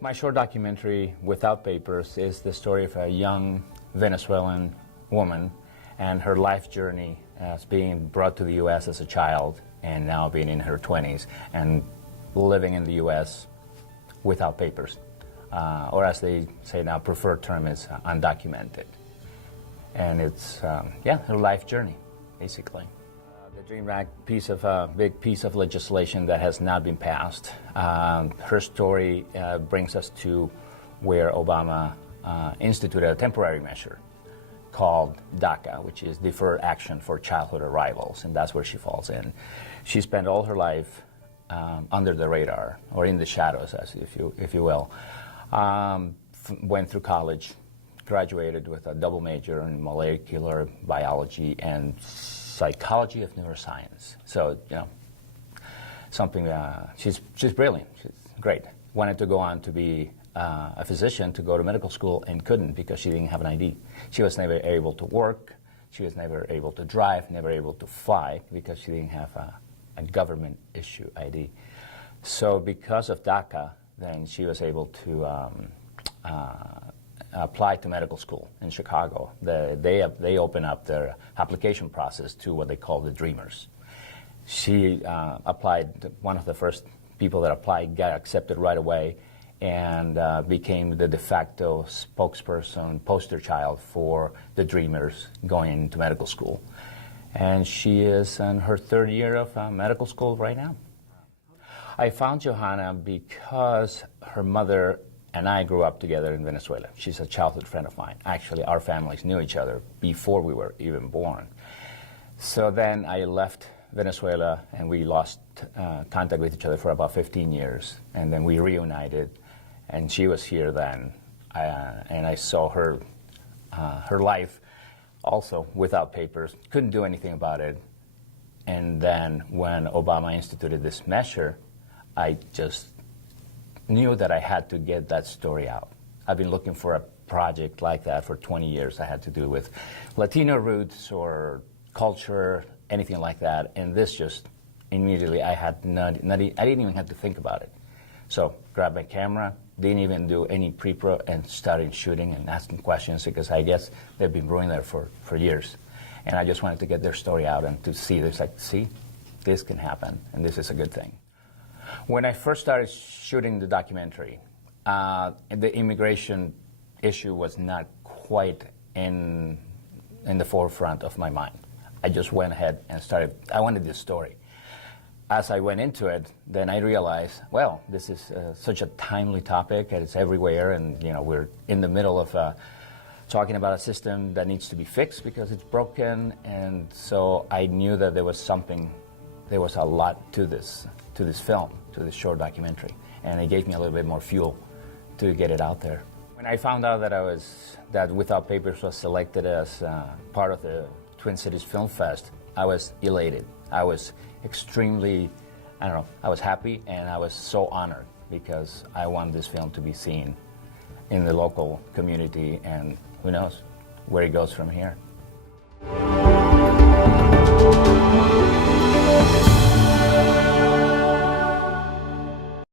My short documentary, Without Papers, is the story of a young Venezuelan woman and her life journey as being brought to the U.S. as a child and now being in her 20s and living in the U.S. without papers. Or as they say now, preferred term is undocumented. And it's, her life journey, basically. The DREAM Act big piece of legislation that has not been passed. Her story brings us to where Obama instituted a temporary measure called DACA, which is Deferred Action for Childhood Arrivals, and that's where she falls in. She spent all her life under the radar, or in the shadows, as if you will. Went through college, graduated with a double major in molecular biology and psychology of neuroscience. So, something, she's brilliant, she's great. Wanted to go on to be a physician, to go to medical school, and couldn't because she didn't have an ID. She was never able to work, she was never able to drive, never able to fly because she didn't have a government issue ID. So because of DACA, then she was able to apply to medical school in Chicago. They open up their application process to what they call the Dreamers. She applied, one of the first people that applied got accepted right away and became the de facto spokesperson, poster child for the Dreamers going into medical school. And she is in her third year of medical school right now. I found Johanna because her mother and I grew up together in Venezuela. She's a childhood friend of mine. Actually, our families knew each other before we were even born. So then I left Venezuela and we lost contact with each other for about 15 years. And then we reunited, and she was here then. And I saw her life also without papers, couldn't do anything about it. And then when Obama instituted this measure, I just knew that I had to get that story out. I've been looking for a project like that for 20 years. I had to do with Latino roots or culture, anything like that. And this just immediately, I didn't even have to think about it. So grabbed my camera, didn't even do any pre-pro, and started shooting and asking questions because I guess they've been brewing there for years. And I just wanted to get their story out and to see this, like, see, this can happen and this is a good thing. When I first started shooting the documentary, the immigration issue was not quite in the forefront of my mind. I just went ahead and I wanted this story. As I went into it, then I realized, well, this is such a timely topic and it's everywhere, and we're in the middle of talking about a system that needs to be fixed because it's broken, and so I knew that there was a lot to this film, to this short documentary, and it gave me a little bit more fuel to get it out there. When I found out that Without Papers was selected as part of the Twin Cities Film Fest, I was elated. I was extremely, I was happy, and I was so honored because I want this film to be seen in the local community, and who knows where it goes from here.